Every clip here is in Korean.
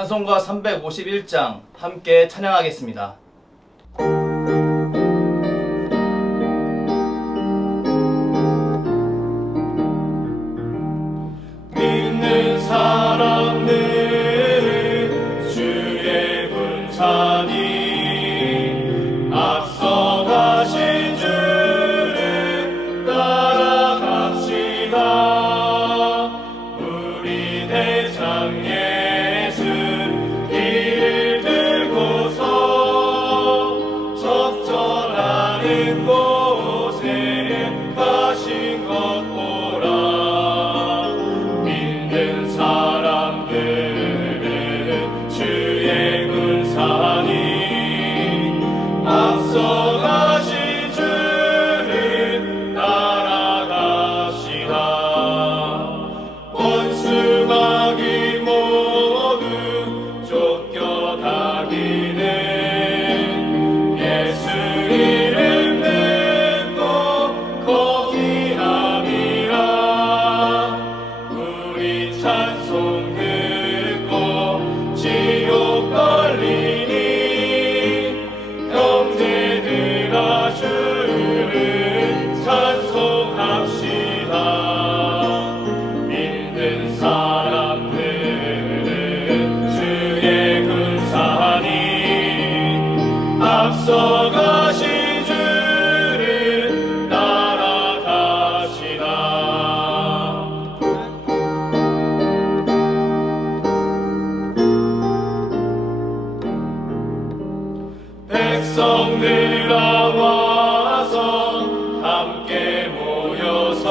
찬송가 351장 함께 찬양하겠습니다. 믿는 사람들은 주의 군사니 앞서가신 주를 따라갑시다. 우리 대장 예수 길을 들고서 적절하는 곳에 가신 것 보라. 믿는 사람들은 주의 군사니 앞서가신 주를 따라갑시다. 원수마귀 모두 쫓겨다니는 예수 이름 듣고 거기함이라. 우리 찬송 듣고 지옥 걸리니 형제들아 주를 찬송합시다. 믿는 사람들은 주의 군사니 앞서가신 주를 따라갑시다. 백성들아 와서 함께 모여서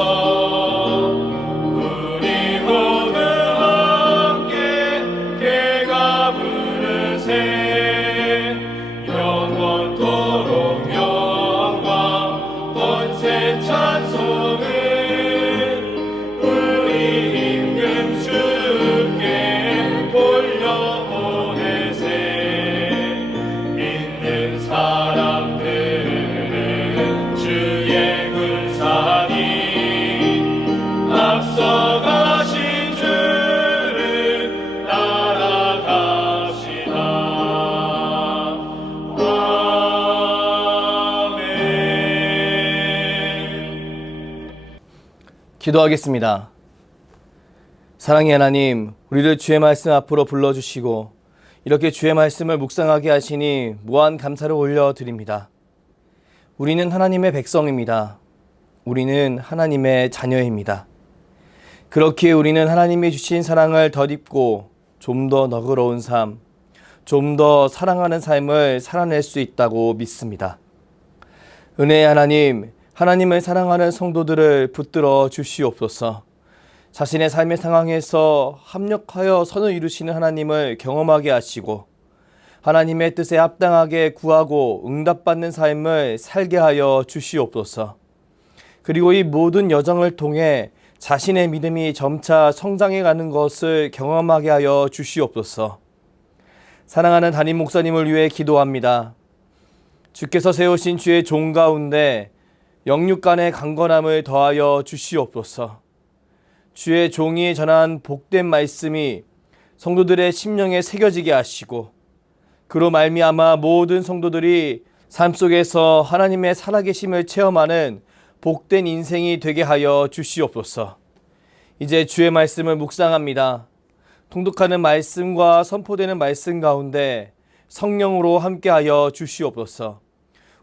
우리 모두 함께 개가 부르세. 영원토록 영광 권세 찬송을 우리 임금 주께 돌려보내세. 믿는 사람들은 주의 군사니 앞서가신 주를 따라갑시다. 아멘. 기도하겠습니다. 사랑의 하나님, 우리를 주의 말씀 앞으로 불러주시고 이렇게 주의 말씀을 묵상하게 하시니 무한 감사를 올려드립니다. 우리는 하나님의 백성입니다. 우리는 하나님의 자녀입니다. 그렇기에 우리는 하나님이 주신 사랑을 덧입고 좀 더 너그러운 삶, 좀 더 사랑하는 삶을 살아낼 수 있다고 믿습니다. 은혜의 하나님, 하나님을 사랑하는 성도들을 붙들어 주시옵소서. 자신의 삶의 상황에서 합력하여 선을 이루시는 하나님을 경험하게 하시고 하나님의 뜻에 합당하게 구하고 응답받는 삶을 살게 하여 주시옵소서. 그리고 이 모든 여정을 통해 자신의 믿음이 점차 성장해가는 것을 경험하게 하여 주시옵소서. 사랑하는 담임 목사님을 위해 기도합니다. 주께서 세우신 주의 종 가운데 영육 간의 강건함을 더하여 주시옵소서. 주의 종이 전한 복된 말씀이 성도들의 심령에 새겨지게 하시고 그로 말미암아 모든 성도들이 삶 속에서 하나님의 살아계심을 체험하는 복된 인생이 되게 하여 주시옵소서. 이제 주의 말씀을 묵상합니다. 통독하는 말씀과 선포되는 말씀 가운데 성령으로 함께하여 주시옵소서.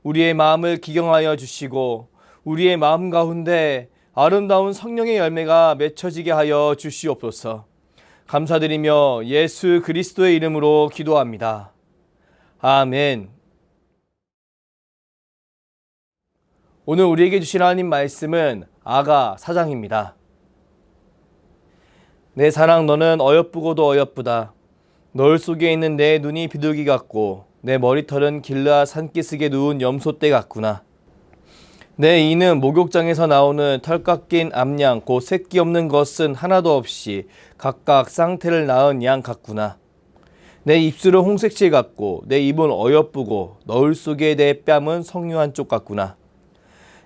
우리의 마음을 기경하여 주시고 우리의 마음 가운데 아름다운 성령의 열매가 맺혀지게 하여 주시옵소서. 감사드리며 예수 그리스도의 이름으로 기도합니다. 아멘. 오늘 우리에게 주신 하나님 말씀은 아가 4장입니다. 내 사랑 너는 어여쁘고도 어여쁘다. 너울 속에 있는 내 눈이 비둘기 같고 내 머리털은 길르앗 산기슭에 누운 염소떼 같구나. 내 이는 목욕장에서 나오는 털 깎인 암양 곧 새끼 없는 것은 하나도 없이 각각 쌍태를 낳은 양 같구나. 내 입술은 홍색실 같고 내 입은 어여쁘고 너울 속에 내 뺨은 석류한 쪽 같구나.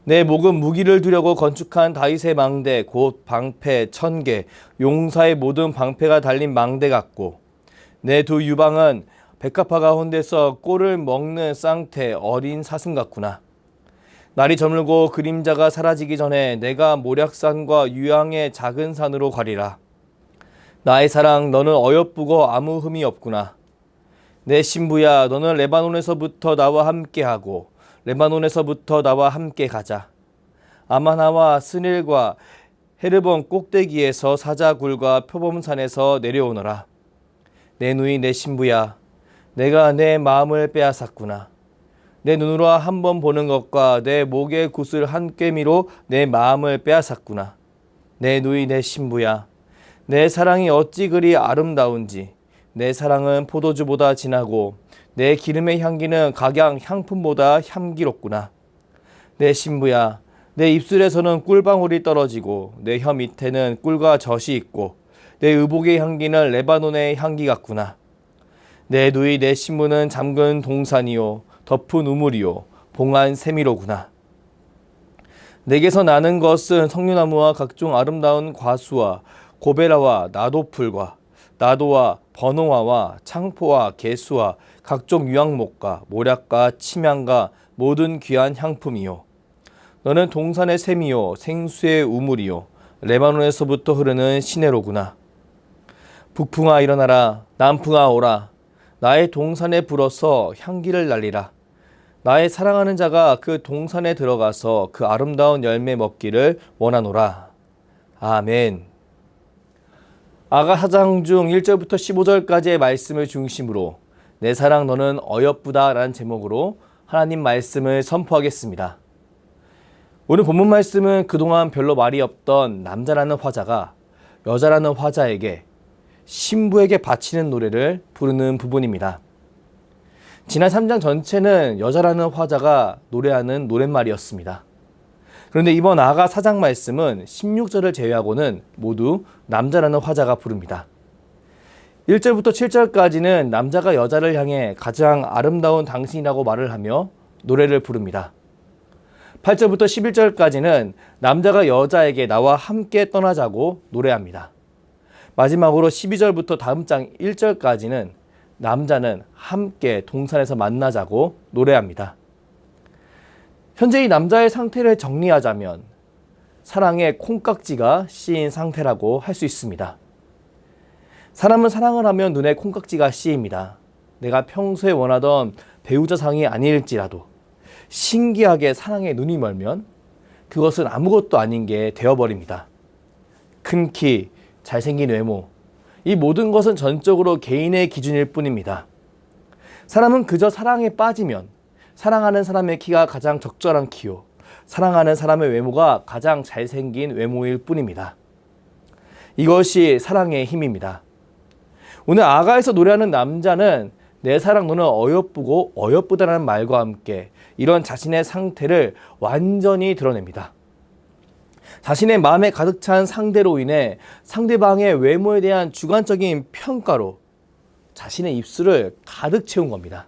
내 목은 무기를 두려고 건축한 다윗의 망대 곧 방패 1000개 용사의 모든 방패가 달린 망대 같고 내 두 유방은 백합화 가운데서 꼴을 먹는 쌍태 어린 사슴 같구나. 날이 저물고 그림자가 사라지기 전에 내가 모략산과 유양의 작은 산으로 가리라. 나의 사랑, 너는 어여쁘고 아무 흠이 없구나. 내 신부야, 너는 레바논에서부터 나와 함께하고 레바논에서부터 나와 함께 가자. 아마나와 스닐과 헤르본 꼭대기에서 사자굴과 표범산에서 내려오너라. 내 누이 내 신부야, 내가 내 마음을 빼앗았구나. 내 눈으로 한 번 보는 것과 내 목의 굿을 한 꿰미로 내 마음을 빼앗았구나. 내 누이 내 신부야, 내 사랑이 어찌 그리 아름다운지. 내 사랑은 포도주보다 진하고 내 기름의 향기는 각양 향품보다 향기롭구나. 내 신부야, 내 입술에서는 꿀방울이 떨어지고 내 혀 밑에는 꿀과 젖이 있고 내 의복의 향기는 레바논의 향기 같구나. 내 누이 내 신부는 잠근 동산이요 덮은 우물이요 봉한 세미로구나. 내게서 나는 것은 석류나무와 각종 아름다운 과수와 고베라와 나도풀과 나도와 버노화와 창포와 개수와 각종 유황목과 모략과 침향과 모든 귀한 향품이요. 너는 동산의 샘이요 생수의 우물이요 레바논에서부터 흐르는 시내로구나. 북풍아 일어나라, 남풍아 오라. 나의 동산에 불어서 향기를 날리라. 나의 사랑하는 자가 그 동산에 들어가서 그 아름다운 열매 먹기를 원하노라. 아멘. 아가 4장 중 1절부터 15절까지의 말씀을 중심으로 내 사랑 너는 어여쁘다 라는 제목으로 하나님 말씀을 선포하겠습니다. 오늘 본문 말씀은 그동안 별로 말이 없던 남자라는 화자가 여자라는 화자에게 신부에게 바치는 노래를 부르는 부분입니다. 지난 3장 전체는 여자라는 화자가 노래하는 노랫말이었습니다. 그런데 이번 아가 4장 말씀은 16절을 제외하고는 모두 남자라는 화자가 부릅니다. 1절부터 7절까지는 남자가 여자를 향해 가장 아름다운 당신이라고 말을 하며 노래를 부릅니다. 8절부터 11절까지는 남자가 여자에게 나와 함께 떠나자고 노래합니다. 마지막으로 12절부터 다음 장 1절까지는 남자는 함께 동산에서 만나자고 노래합니다. 현재 이 남자의 상태를 정리하자면 사랑의 콩깍지가 씌인 상태라고 할 수 있습니다. 사람은 사랑을 하면 눈에 콩깍지가 씌입니다. 내가 평소에 원하던 배우자상이 아닐지라도 신기하게 사랑에 눈이 멀면 그것은 아무것도 아닌 게 되어버립니다. 큰 키, 잘생긴 외모, 이 모든 것은 전적으로 개인의 기준일 뿐입니다. 사람은 그저 사랑에 빠지면 사랑하는 사람의 키가 가장 적절한 키요, 사랑하는 사람의 외모가 가장 잘생긴 외모일 뿐입니다. 이것이 사랑의 힘입니다. 오늘 아가에서 노래하는 남자는 내 사랑 너는 어여쁘고 어여쁘다라는 말과 함께 이런 자신의 상태를 완전히 드러냅니다. 자신의 마음에 가득 찬 상대로 인해 상대방의 외모에 대한 주관적인 평가로 자신의 입술을 가득 채운 겁니다.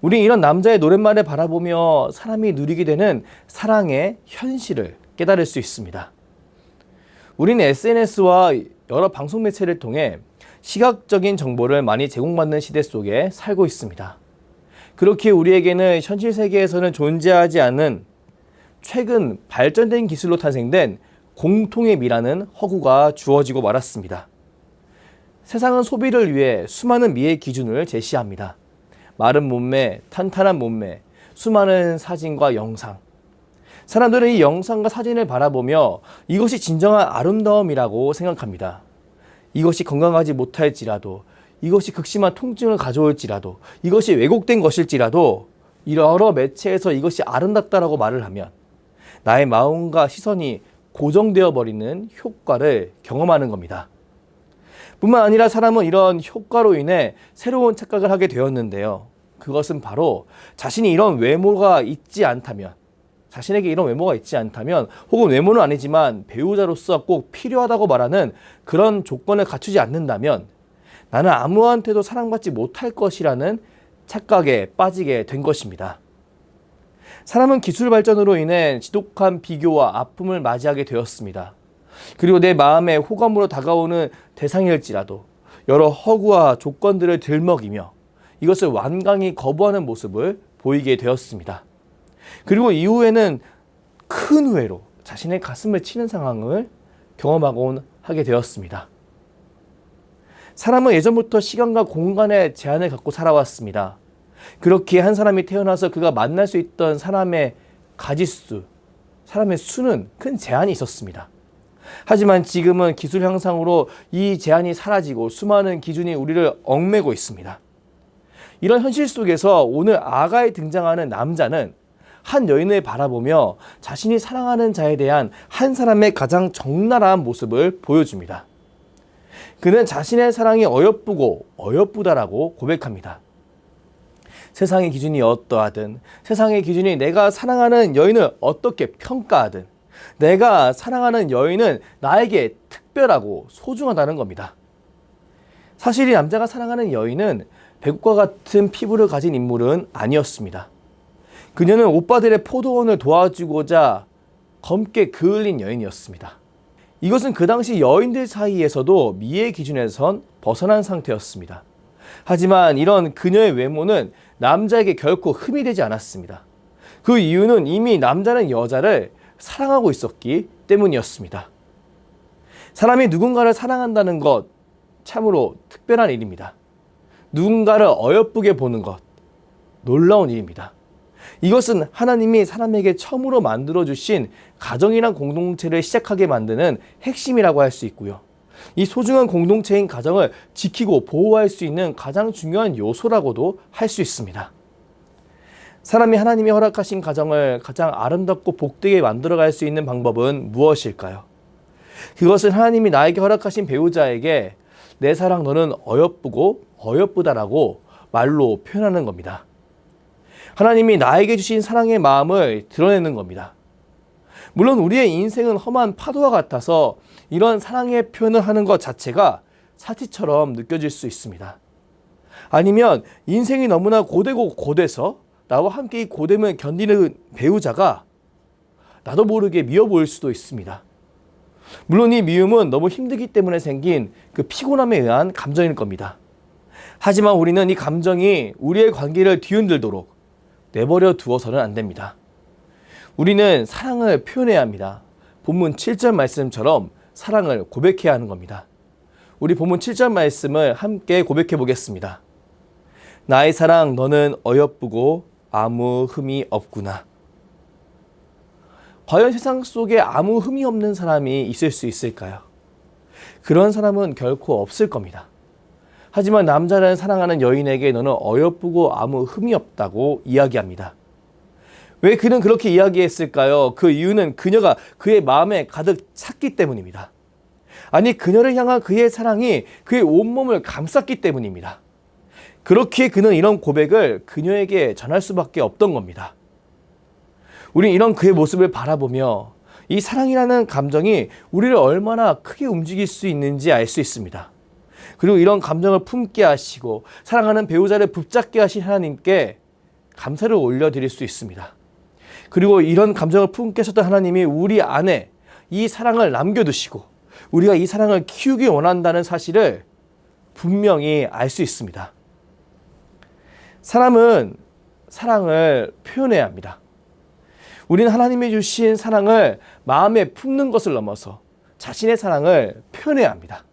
우리 이런 남자의 노랫말을 바라보며 사람이 누리게 되는 사랑의 현실을 깨달을 수 있습니다. 우리는 SNS와 여러 방송 매체를 통해 시각적인 정보를 많이 제공받는 시대 속에 살고 있습니다. 그렇게 우리에게는 현실 세계에서는 존재하지 않는 최근 발전된 기술로 탄생된 공통의 미라는 허구가 주어지고 말았습니다. 세상은 소비를 위해 수많은 미의 기준을 제시합니다. 마른 몸매, 탄탄한 몸매, 수많은 사진과 영상. 사람들은 이 영상과 사진을 바라보며 이것이 진정한 아름다움이라고 생각합니다. 이것이 건강하지 못할지라도, 이것이 극심한 통증을 가져올지라도, 이것이 왜곡된 것일지라도 여러 매체에서 이것이 아름답다라고 말을 하면 나의 마음과 시선이 고정되어 버리는 효과를 경험하는 겁니다. 뿐만 아니라 사람은 이런 효과로 인해 새로운 착각을 하게 되었는데요. 그것은 바로 자신이 이런 외모가 있지 않다면, 자신에게 이런 외모가 있지 않다면, 혹은 외모는 아니지만 배우자로서 꼭 필요하다고 말하는 그런 조건을 갖추지 않는다면 나는 아무한테도 사랑받지 못할 것이라는 착각에 빠지게 된 것입니다. 사람은 기술 발전으로 인해 지독한 비교와 아픔을 맞이하게 되었습니다. 그리고 내 마음에 호감으로 다가오는 대상일지라도 여러 허구와 조건들을 들먹이며 이것을 완강히 거부하는 모습을 보이게 되었습니다. 그리고 이후에는 큰 후회로 자신의 가슴을 치는 상황을 경험하곤 하게 되었습니다. 사람은 예전부터 시간과 공간의 제한을 갖고 살아왔습니다. 그렇게 한 사람이 태어나서 그가 만날 수 있던 사람의 가짓수, 사람의 수는 큰 제한이 있었습니다. 하지만 지금은 기술 향상으로 이 제한이 사라지고 수많은 기준이 우리를 얽매고 있습니다. 이런 현실 속에서 오늘 아가에 등장하는 남자는 한 여인을 바라보며 자신이 사랑하는 자에 대한 한 사람의 가장 적나라한 모습을 보여줍니다. 그는 자신의 사랑이 어여쁘고 어여쁘다라고 고백합니다. 세상의 기준이 어떠하든, 세상의 기준이 내가 사랑하는 여인을 어떻게 평가하든, 내가 사랑하는 여인은 나에게 특별하고 소중하다는 겁니다. 사실 이 남자가 사랑하는 여인은 백과 같은 피부를 가진 인물은 아니었습니다. 그녀는 오빠들의 포도원을 도와주고자 검게 그을린 여인이었습니다. 이것은 그 당시 여인들 사이에서도 미의 기준에선 벗어난 상태였습니다. 하지만 이런 그녀의 외모는 남자에게 결코 흠이 되지 않았습니다. 그 이유는 이미 남자는 여자를 사랑하고 있었기 때문이었습니다. 사람이 누군가를 사랑한다는 것, 참으로 특별한 일입니다. 누군가를 어여쁘게 보는 것, 놀라운 일입니다. 이것은 하나님이 사람에게 처음으로 만들어주신 가정이란 공동체를 시작하게 만드는 핵심이라고 할 수 있고요. 이 소중한 공동체인 가정을 지키고 보호할 수 있는 가장 중요한 요소라고도 할 수 있습니다. 사람이 하나님이 허락하신 가정을 가장 아름답고 복되게 만들어갈 수 있는 방법은 무엇일까요? 그것은 하나님이 나에게 허락하신 배우자에게 내 사랑 너는 어여쁘고 어여쁘다라고 말로 표현하는 겁니다. 하나님이 나에게 주신 사랑의 마음을 드러내는 겁니다. 물론 우리의 인생은 험한 파도와 같아서 이런 사랑의 표현을 하는 것 자체가 사치처럼 느껴질 수 있습니다. 아니면 인생이 너무나 고되고 고돼서 나와 함께 이 고됨을 견디는 배우자가 나도 모르게 미워 보일 수도 있습니다. 물론 이 미움은 너무 힘들기 때문에 생긴 그 피곤함에 의한 감정일 겁니다. 하지만 우리는 이 감정이 우리의 관계를 뒤흔들도록 내버려 두어서는 안 됩니다. 우리는 사랑을 표현해야 합니다. 본문 7절 말씀처럼 사랑을 고백해야 하는 겁니다. 우리 본문 7절 말씀을 함께 고백해 보겠습니다. 나의 사랑 너는 어여쁘고 아무 흠이 없구나. 과연 세상 속에 아무 흠이 없는 사람이 있을 수 있을까요? 그런 사람은 결코 없을 겁니다. 하지만 남자는 사랑하는 여인에게 너는 어여쁘고 아무 흠이 없다고 이야기합니다. 왜 그는 그렇게 이야기했을까요? 그 이유는 그녀가 그의 마음에 가득 찼기 때문입니다. 아니, 그녀를 향한 그의 사랑이 그의 온몸을 감쌌기 때문입니다. 그렇기에 그는 이런 고백을 그녀에게 전할 수밖에 없던 겁니다. 우린 이런 그의 모습을 바라보며 이 사랑이라는 감정이 우리를 얼마나 크게 움직일 수 있는지 알 수 있습니다. 그리고 이런 감정을 품게 하시고 사랑하는 배우자를 붙잡게 하신 하나님께 감사를 올려드릴 수 있습니다. 그리고 이런 감정을 품게 하셨던 하나님이 우리 안에 이 사랑을 남겨두시고 우리가 이 사랑을 키우기 원한다는 사실을 분명히 알 수 있습니다. 사람은 사랑을 표현해야 합니다. 우리는 하나님이 주신 사랑을 마음에 품는 것을 넘어서 자신의 사랑을 표현해야 합니다.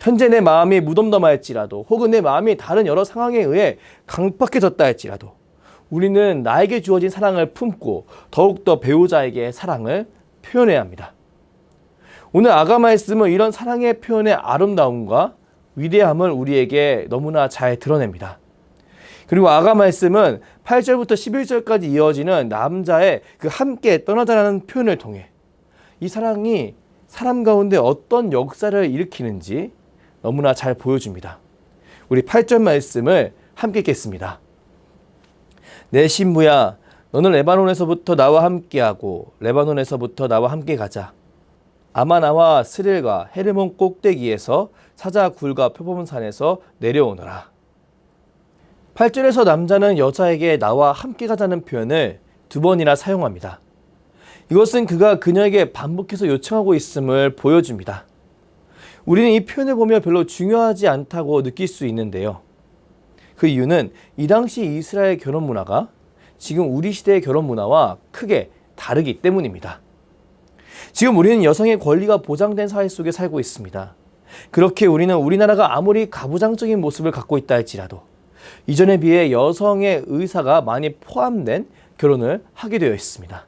현재 내 마음이 무덤덤할지라도 혹은 내 마음이 다른 여러 상황에 의해 강팍해졌다 할지라도 우리는 나에게 주어진 사랑을 품고 더욱더 배우자에게 사랑을 표현해야 합니다. 오늘 아가 말씀은 이런 사랑의 표현의 아름다움과 위대함을 우리에게 너무나 잘 드러냅니다. 그리고 아가 말씀은 8절부터 11절까지 이어지는 남자의 그 함께 떠나자라는 표현을 통해 이 사랑이 사람 가운데 어떤 역사를 일으키는지 너무나 잘 보여줍니다. 우리 8절 말씀을 함께 읽겠습니다. 내 신부야, 너는 레바논에서부터 나와 함께하고 레바논에서부터 나와 함께 가자. 아마나와 스릴과 헤르몬 꼭대기에서 사자 굴과 표범산에서 내려오너라. 8절에서 남자는 여자에게 나와 함께 가자는 표현을 2번이나 사용합니다. 이것은 그가 그녀에게 반복해서 요청하고 있음을 보여줍니다. 우리는 이 표현을 보며 별로 중요하지 않다고 느낄 수 있는데요. 그 이유는 이 당시 이스라엘 결혼 문화가 지금 우리 시대의 결혼 문화와 크게 다르기 때문입니다. 지금 우리는 여성의 권리가 보장된 사회 속에 살고 있습니다. 그렇게 우리는 우리나라가 아무리 가부장적인 모습을 갖고 있다 할지라도 이전에 비해 여성의 의사가 많이 포함된 결혼을 하게 되어 있습니다.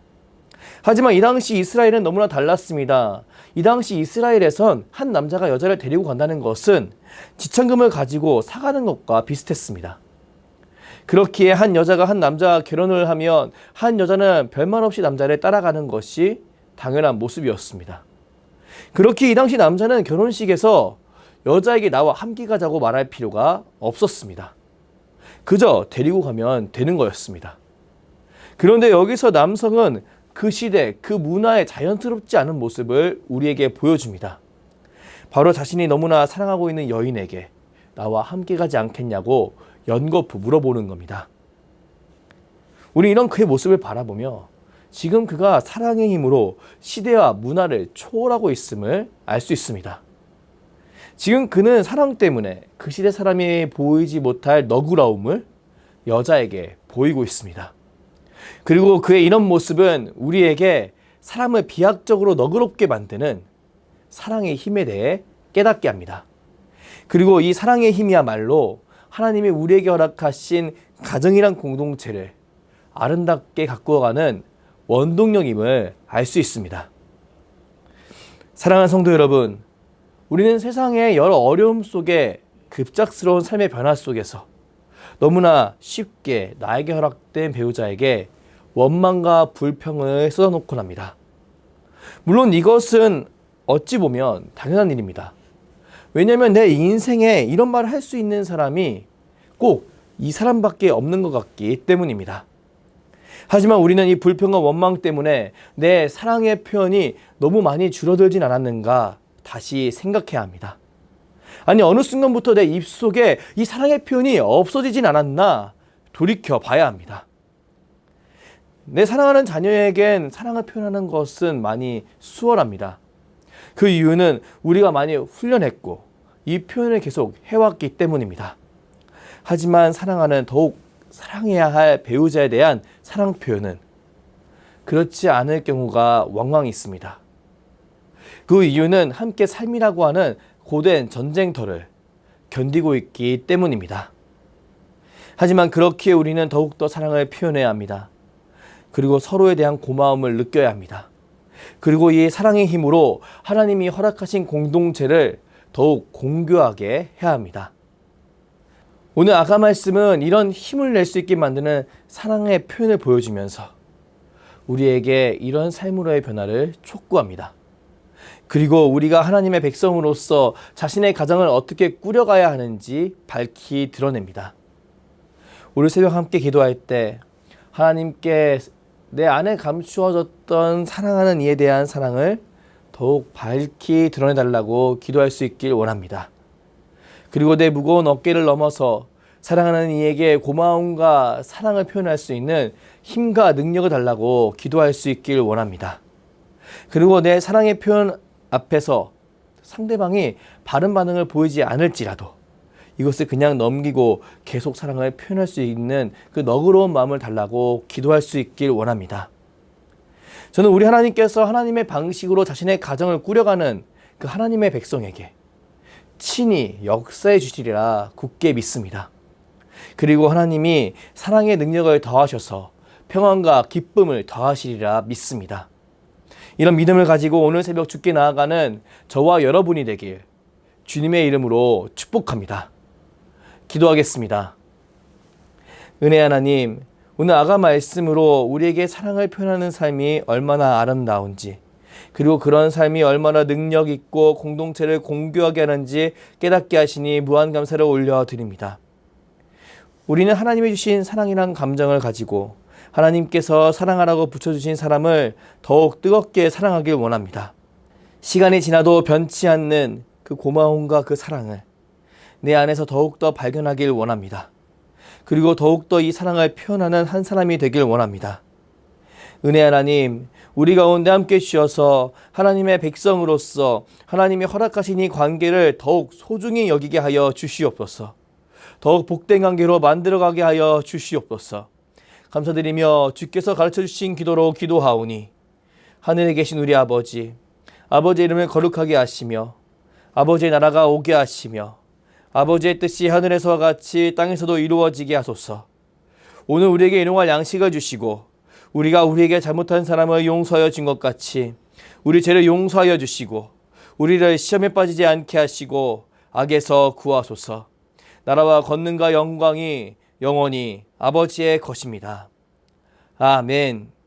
하지만 이 당시 이스라엘은 너무나 달랐습니다. 이 당시 이스라엘에선 한 남자가 여자를 데리고 간다는 것은 지참금을 가지고 사가는 것과 비슷했습니다. 그렇기에 한 여자가 한 남자와 결혼을 하면 한 여자는 별말 없이 남자를 따라가는 것이 당연한 모습이었습니다. 그렇게 이 당시 남자는 결혼식에서 여자에게 나와 함께 가자고 말할 필요가 없었습니다. 그저 데리고 가면 되는 거였습니다. 그런데 여기서 남성은 그 시대, 그 문화에 자연스럽지 않은 모습을 우리에게 보여줍니다. 바로 자신이 너무나 사랑하고 있는 여인에게 나와 함께 가지 않겠냐고 연거푸 물어보는 겁니다. 우리 이런 그의 모습을 바라보며 지금 그가 사랑의 힘으로 시대와 문화를 초월하고 있음을 알 수 있습니다. 지금 그는 사랑 때문에 그 시대 사람이 보이지 못할 너그러움을 여자에게 보이고 있습니다. 그리고 그의 이런 모습은 우리에게 사람을 비약적으로 너그럽게 만드는 사랑의 힘에 대해 깨닫게 합니다. 그리고 이 사랑의 힘이야말로 하나님이 우리에게 허락하신 가정이란 공동체를 아름답게 가꾸어가는 원동력임을 알 수 있습니다. 사랑하는 성도 여러분, 우리는 세상의 여러 어려움 속에 급작스러운 삶의 변화 속에서 너무나 쉽게 나에게 허락된 배우자에게 원망과 불평을 쏟아놓곤 합니다. 물론 이것은 어찌 보면 당연한 일입니다. 왜냐하면 내 인생에 이런 말을 할 수 있는 사람이 꼭 이 사람밖에 없는 것 같기 때문입니다. 하지만 우리는 이 불평과 원망 때문에 내 사랑의 표현이 너무 많이 줄어들진 않았는가 다시 생각해야 합니다. 아니, 어느 순간부터 내 입속에 이 사랑의 표현이 없어지진 않았나 돌이켜 봐야 합니다. 내 사랑하는 자녀에겐 사랑을 표현하는 것은 많이 수월합니다. 그 이유는 우리가 많이 훈련했고 이 표현을 계속 해왔기 때문입니다. 하지만 사랑하는 더욱 사랑해야 할 배우자에 대한 사랑 표현은 그렇지 않을 경우가 왕왕 있습니다. 그 이유는 함께 삶이라고 하는 고된 전쟁터를 견디고 있기 때문입니다. 하지만 그렇기에 우리는 더욱더 사랑을 표현해야 합니다. 그리고 서로에 대한 고마움을 느껴야 합니다. 그리고 이 사랑의 힘으로 하나님이 허락하신 공동체를 더욱 공교하게 해야 합니다. 오늘 아가 말씀은 이런 힘을 낼 수 있게 만드는 사랑의 표현을 보여주면서 우리에게 이런 삶으로의 변화를 촉구합니다. 그리고 우리가 하나님의 백성으로서 자신의 가정을 어떻게 꾸려가야 하는지 밝히 드러냅니다. 오늘 새벽 함께 기도할 때 하나님께 내 안에 감추어졌던 사랑하는 이에 대한 사랑을 더욱 밝히 드러내달라고 기도할 수 있길 원합니다. 그리고 내 무거운 어깨를 넘어서 사랑하는 이에게 고마움과 사랑을 표현할 수 있는 힘과 능력을 달라고 기도할 수 있길 원합니다. 그리고 내 사랑의 표현 앞에서 상대방이 바른 반응을 보이지 않을지라도 이것을 그냥 넘기고 계속 사랑을 표현할 수 있는 그 너그러운 마음을 달라고 기도할 수 있길 원합니다. 저는 우리 하나님께서 하나님의 방식으로 자신의 가정을 꾸려가는 그 하나님의 백성에게 친히 역사해 주시리라 굳게 믿습니다. 그리고 하나님이 사랑의 능력을 더하셔서 평안과 기쁨을 더하시리라 믿습니다. 이런 믿음을 가지고 오늘 새벽 주께 나아가는 저와 여러분이 되길 주님의 이름으로 축복합니다. 기도하겠습니다. 은혜 하나님, 오늘 아가 말씀으로 우리에게 사랑을 표현하는 삶이 얼마나 아름다운지, 그리고 그런 삶이 얼마나 능력 있고 공동체를 공교하게 하는지 깨닫게 하시니 무한 감사를 올려드립니다. 우리는 하나님이 주신 사랑이란 감정을 가지고 하나님께서 사랑하라고 붙여주신 사람을 더욱 뜨겁게 사랑하길 원합니다. 시간이 지나도 변치 않는 그 고마움과 그 사랑을 내 안에서 더욱더 발견하길 원합니다. 그리고 더욱더 이 사랑을 표현하는 한 사람이 되길 원합니다. 은혜 하나님, 우리 가운데 함께 주셔서 하나님의 백성으로서 하나님이 허락하신 이 관계를 더욱 소중히 여기게 하여 주시옵소서. 더욱 복된 관계로 만들어가게 하여 주시옵소서. 감사드리며 주께서 가르쳐 주신 기도로 기도하오니 하늘에 계신 우리 아버지, 아버지의 이름을 거룩하게 하시며 아버지의 나라가 오게 하시며 아버지의 뜻이 하늘에서와 같이 땅에서도 이루어지게 하소서. 오늘 우리에게 일용할 양식을 주시고 우리가 우리에게 잘못한 사람을 용서하여 준 것 같이 우리 죄를 용서하여 주시고 우리를 시험에 빠지지 않게 하시고 악에서 구하소서. 나라와 권능과 영광이 영원히 아버지의 것입니다. 아멘.